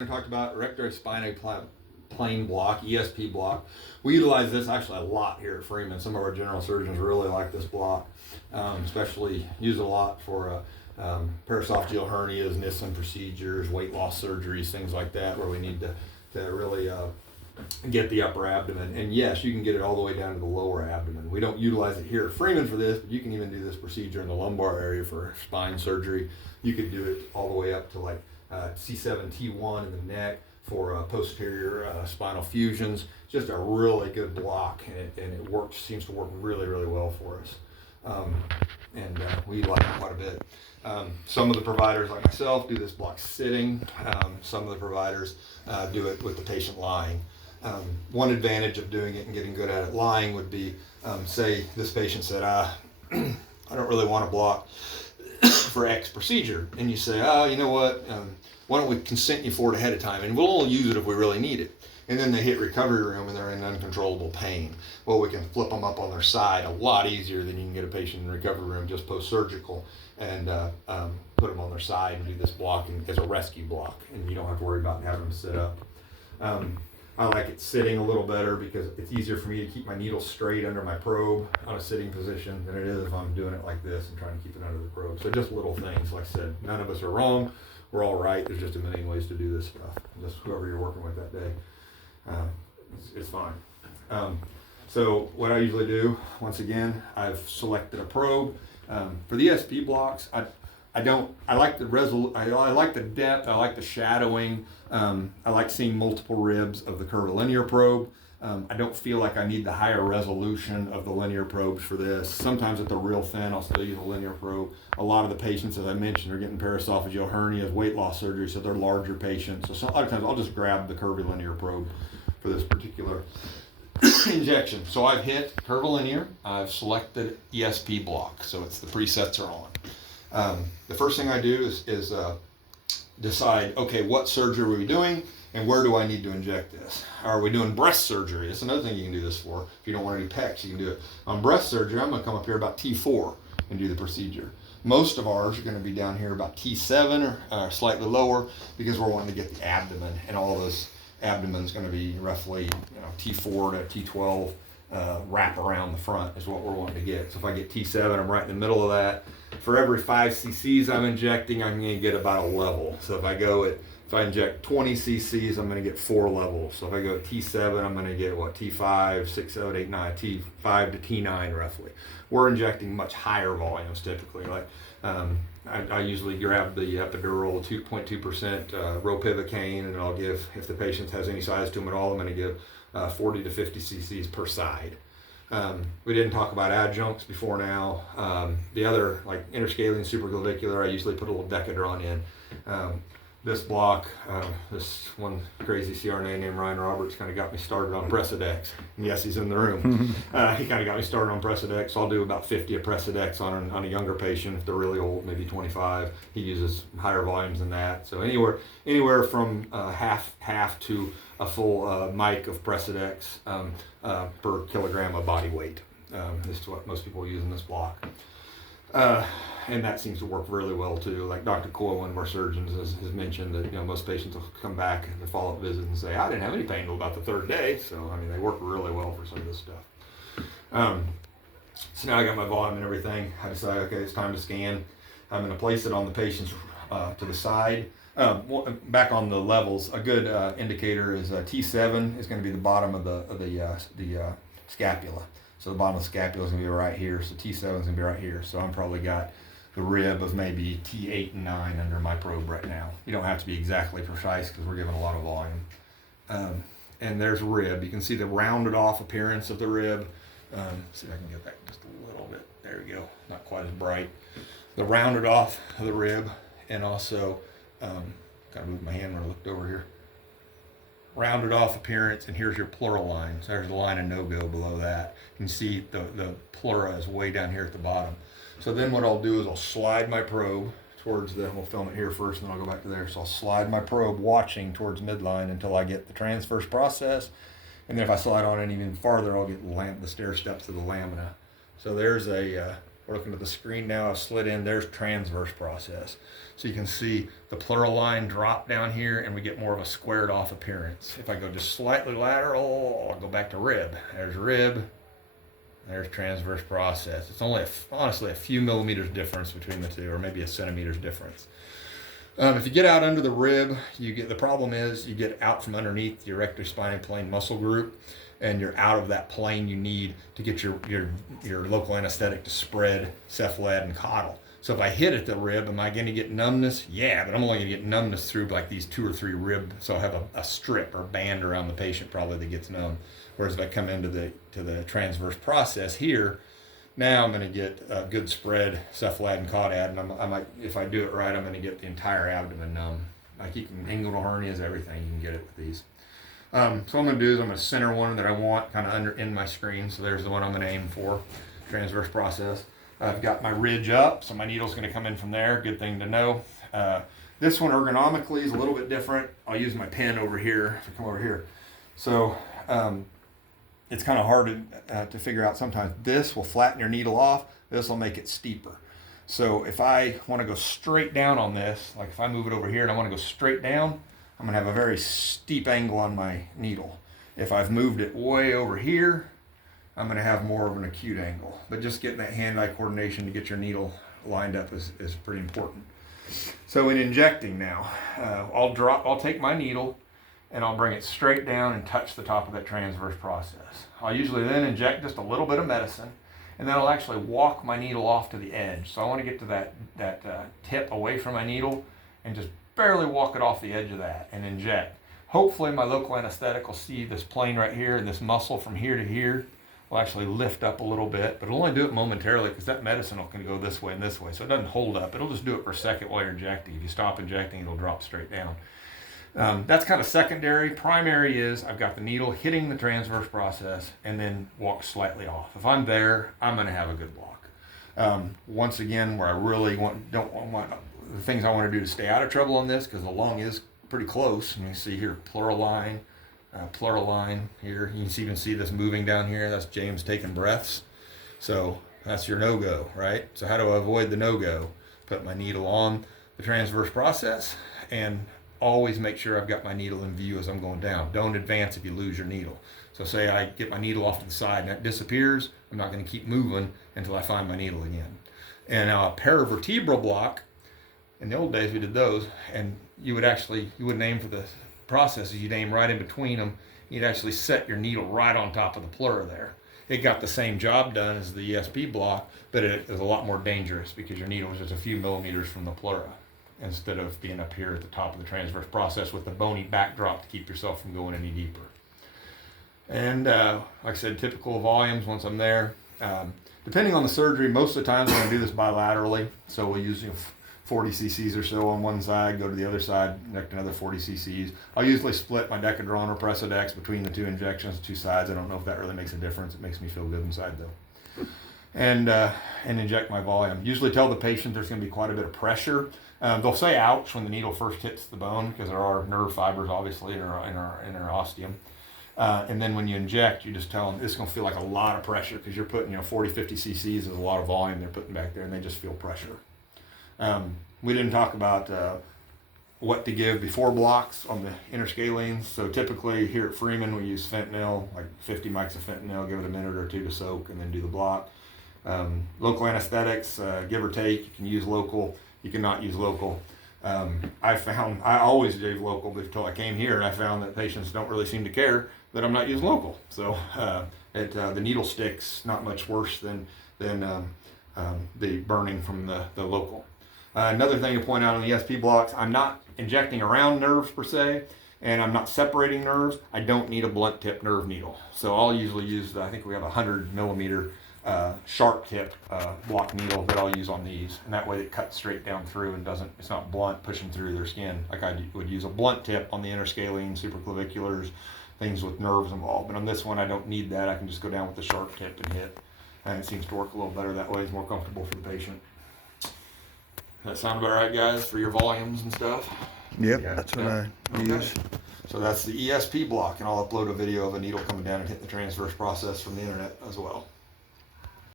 I talked about Erector Spinae plane block, ESP block. We utilize this actually a lot here at Freeman. Some of our general surgeons really like this block, especially use it a lot for paraesophageal hernias, Nissen procedures, weight loss surgeries, things like that, where we need to really get the upper abdomen. And yes, you can get it all the way down to the lower abdomen. We don't utilize it here at Freeman for this, but you can even do this procedure in the lumbar area for spine surgery. You could do it all the way up to like C7, T1 in the neck for posterior spinal fusions. Just a really good block, and it works. Seems to work really, really well for us, and we like it quite a bit. Some of the providers, like myself, do this block sitting. Some of the providers do it with the patient lying. One advantage of doing it and getting good at it lying would be, say this patient said, I don't really want to block for X procedure, and you say, you know what, why don't we consent you for it ahead of time, and we'll only use it if we really need it. And then they hit recovery room and they're in uncontrollable pain. Well, we can flip them up on their side a lot easier than you can get a patient in recovery room just post-surgical, and put them on their side and do this block as a rescue block, and you don't have to worry about having them sit up. I like it sitting a little better because it's easier for me to keep my needle straight under my probe on a sitting position than it is if I'm doing it like this and trying to keep it under the probe. So just little things. Like I said, none of us are wrong. We're all right. There's just a million ways to do this stuff. Just whoever you're working with that day, it's fine. So what I usually do, once again, I've selected a probe. For the ESP blocks, I like the I like the depth, I like the shadowing, I like seeing multiple ribs of the curvilinear probe. I don't feel like I need the higher resolution of the linear probes for this. Sometimes at the real thin, I'll still use a linear probe. A lot of the patients, as I mentioned, are getting paraesophageal hernias, weight loss surgery, so they're larger patients. So a lot of times I'll just grab the curvilinear probe for this particular injection. So I've hit curvilinear, I've selected ESP block, so it's the presets are on. The first thing I do is decide, okay, what surgery are we doing and where do I need to inject this? Are we doing breast surgery? That's another thing you can do this for. If you don't want to do pecs, you can do it. On breast surgery, I'm going to come up here about T4 and do the procedure. Most of ours are going to be down here about T7 or slightly lower because we're wanting to get the abdomen, and all those abdomen's going to be roughly T4 to T12 wrap around the front is what we're wanting to get. So if I get T7, I'm right in the middle of that. For every 5 cc's I'm injecting, I'm going to get about a level. So if I inject 20 cc's, I'm going to get 4 levels. So if I go at T7, I'm going to get T5, 6, 7, 8, 9, T5 to T9 roughly. We're injecting much higher volumes typically. Like I usually grab the epidural 2.2% ropivacaine, and I'll give, if the patient has any size to them at all, I'm going to give 40 to 50 cc's per side. We didn't talk about adjuncts before now. The other, like interscalene supraclavicular, I usually put a little Decadron in. This block, this one crazy CRNA named Ryan Roberts kind of got me started on Precedex. And yes, he's in the room. He kind of got me started on Precedex. So I'll do about 50 of Precedex on a younger patient. If they're really old, maybe 25. He uses higher volumes than that. So anywhere from half to a full mic of Precedex per kilogram of body weight. This is what most people use in this block. And that seems to work really well too. Like Dr. Coyle, one of our surgeons, has mentioned that most patients will come back in the follow-up visit and say, I didn't have any pain until about the 3rd day. So I mean, they work really well for some of this stuff. So now I got my volume and everything. I decide, okay, it's time to scan. I'm going to place it on the patient's to the side. Back on the levels, a good indicator is T7 is going to be the bottom of the scapula. So the bottom of the scapula is going to be right here. So T7 is going to be right here. So I'm probably got the rib of maybe T8 and 9 under my probe right now. You don't have to be exactly precise because we're giving a lot of volume. And there's rib. You can see the rounded off appearance of the rib. See if I can get that just a little bit. There we go. Not quite as bright. The rounded off of the rib, and also kind of moved my hand when I looked over here. Rounded off appearance, and here's your pleural line. So there's the line of no-go below that. You can see the pleura is way down here at the bottom. So then what I'll do is I'll slide my probe towards we'll film it here first, and then I'll go back to there. So I'll slide my probe watching towards midline until I get the transverse process. And then if I slide on it even farther, I'll get the stair steps of the lamina. So there's a We're looking at the screen now. I've slid in. There's transverse process. So you can see the pleural line drop down here, and we get more of a squared off appearance. If I go just slightly lateral, I'll go back to rib. There's rib. There's transverse process. It's only, honestly, a few millimeters difference between the two, or maybe a centimeter's difference. If you get out under the rib, the problem is you get out from underneath the erector spinae plane muscle group, and you're out of that plane you need to get your local anesthetic to spread cephalad and caudal. So if I hit at the rib, am I going to get numbness? Yeah, but I'm only going to get numbness through like these 2 or 3 rib. So I'll have a strip or band around the patient probably that gets numb. Whereas if I come into the transverse process here, now I'm going to get a good spread cephalad and caudad, and I might, if I do it right, I'm going to get the entire abdomen numb. Like you can, inguinal hernias, everything, you can get it with these. So what I'm going to do is I'm going to center one that I want kind of in my screen. So there's the one I'm going to aim for, transverse process. I've got my ridge up, so my needle's going to come in from there. Good thing to know. This one ergonomically is a little bit different. I'll use my pen over here. If I come over here. So it's kind of hard to figure out sometimes. This will flatten your needle off. This will make it steeper. So if I want to go straight down on this, like if I move it over here and I want to go straight down, I'm going to have a very steep angle on my needle. If I've moved it way over here, I'm going to have more of an acute angle. But just getting that hand-eye coordination to get your needle lined up is pretty important. So in injecting now, I'll take my needle and I'll bring it straight down and touch the top of that transverse process. I'll usually then inject just a little bit of medicine, and then I'll actually walk my needle off to the edge. So I want to get to that tip away from my needle and just barely walk it off the edge of that and inject. Hopefully my local anesthetic will see this plane right here, and this muscle from here to here will actually lift up a little bit, but it'll only do it momentarily because that medicine can go this way and this way. So it doesn't hold up. It'll just do it for a second while you're injecting. If you stop injecting, it'll drop straight down. That's kind of secondary. Primary is I've got the needle hitting the transverse process and then walk slightly off. If I'm there, I'm going to have a good block. Once again, where I really don't want the things I want to do to stay out of trouble on this, because the lung is pretty close. And you see here, pleural line here. You can even see this moving down here. That's James taking breaths. So that's your no-go, right? So how do I avoid the no-go? Put my needle on the transverse process and always make sure I've got my needle in view as I'm going down. Don't advance if you lose your needle. So say I get my needle off to the side and that disappears, I'm not going to keep moving until I find my needle again. And now a paravertebral block, in the old days we did those, and you wouldn't aim for the processes, you'd aim right in between them. You'd actually set your needle right on top of the pleura there. It got the same job done as the ESP block, but it is a lot more dangerous because your needle was just a few millimeters from the pleura, instead of being up here at the top of the transverse process with the bony backdrop to keep yourself from going any deeper. And like I said, typical volumes once I'm there. Depending on the surgery, most of the times I'm going to do this bilaterally. So we'll use 40 cc's or so on one side, go to the other side, inject another 40 cc's. I'll usually split my Decadron or Presidex between the two injections, 2 sides. I don't know if that really makes a difference. It makes me feel good inside though. And inject my volume. Usually tell the patient there's going to be quite a bit of pressure. They'll say ouch when the needle first hits the bone because there are nerve fibers obviously in our ostium. And then when you inject, you just tell them it's going to feel like a lot of pressure because you're putting 40, 50 cc's is a lot of volume they're putting back there, and they just feel pressure. We didn't talk about what to give before blocks on the interscalenes. So typically here at Freeman we use fentanyl, like 50 mics of fentanyl, give it a minute or two to soak, and then do the block. Local anesthetics, give or take, you can use local, you cannot use local. I always gave local until I came here, and I found that patients don't really seem to care that I'm not using local. So the needle sticks not much worse than the burning from the local. Another thing to point out on the ESP blocks, I'm not injecting around nerves per se, and I'm not separating nerves. I don't need a blunt tip nerve needle. So I'll usually use, I think we have a 100 millimeter sharp tip block needle that I'll use on these, and that way it cuts straight down through and it's not blunt pushing through their skin like I would use a blunt tip on the interscalene, supraclaviculars, things with nerves involved. But on this one I don't need that. I can just go down with the sharp tip and hit, and it seems to work a little better that way. It's more comfortable for the patient. Does that sound about right, guys, for your volumes and stuff? Yep, that's what I use. So that's the ESP block, and I'll upload a video of a needle coming down and hitting the transverse process from the internet as well.